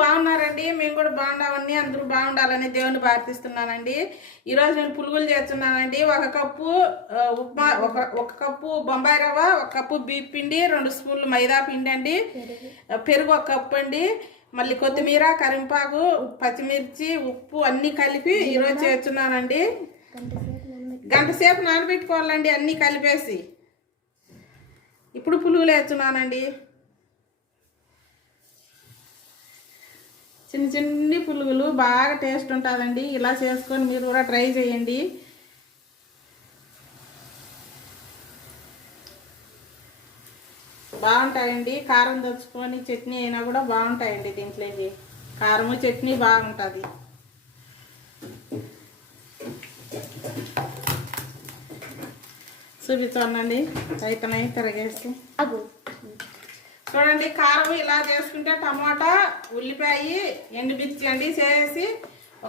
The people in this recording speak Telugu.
బాగున్నారండి, మేము కూడా బాగున్నామని అందరూ బాగుండాలని దేవుని ప్రార్థిస్తున్నానండి. ఈరోజు నేను పునుగులు చేస్తున్నానండి. ఒక కప్పు ఉప్మా, ఒక కప్పు బొంబాయి రవ్వ, ఒక కప్పు బియ్యం పిండి, 2 స్పూన్లు మైదా పిండి అండి, పెరుగు 1 కప్పు అండి, మళ్ళీ కొత్తిమీర, కరింపాకు, పచ్చిమిర్చి, ఉప్పు అన్నీ కలిపి ఈరోజు చేస్తున్నానండి. గంట సేపు నానబెట్టుకోవాలండి అన్నీ కలిపేసి. ఇప్పుడు పునుగులు వేస్తున్నానండి. చిన్న చిన్ని పునుగులు బాగా టేస్ట్ ఉంటుందండి. ఇలా చేసుకొని మీరు కూడా ట్రై చేయండి. బాగుంటాయండి. కారం తెచ్చుకొని చట్నీ అయినా కూడా బాగుంటాయండి. దీంట్లోకి కారము చట్నీ బాగుంటుంది. చూపించండి రైతనై తిరగేసి. చూడండి, కారం ఇలా చేసుకుంటే టమాటా, ఉల్లిపాయ, ఎండుమిర్చి అండి చేసి